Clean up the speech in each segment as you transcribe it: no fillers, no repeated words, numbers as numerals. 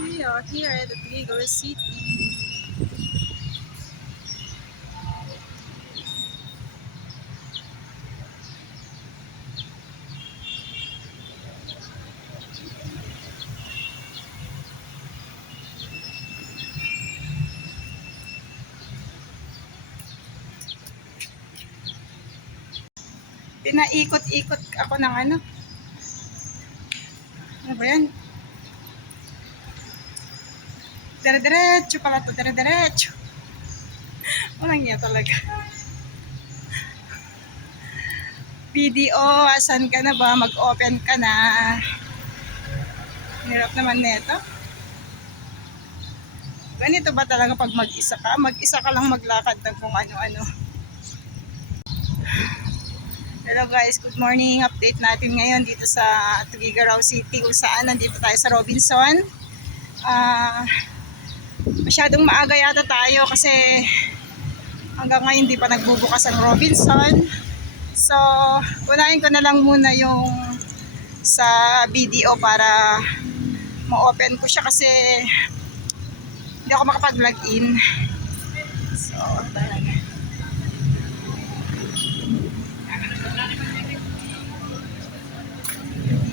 We are here at the Bigger City. Pinaikot-ikot ako ng ano. Ano ba yan? Dire-diretso pala to, dire-diretso. Walang niya talaga. BDO, asan ka na ba? Mag-open ka na. Hirap naman nito. Ganito ba talaga pag mag-isa ka? Mag-isa ka lang maglakad ng kung ano-ano. Hello guys, good morning. Update natin ngayon dito sa Tuguegarao City kung saan nandito tayo sa Robinson. Masyadong maaga yata tayo kasi hanggang ngayon di pa nagbubukas ang Robinson. So, unahin ko na lang muna yung sa video para ma-open ko siya kasi hindi ako makapag-log in. So, talaga.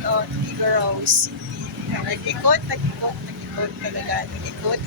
Tuguegarao City. Nag-ikot talaga. Nag-ikot.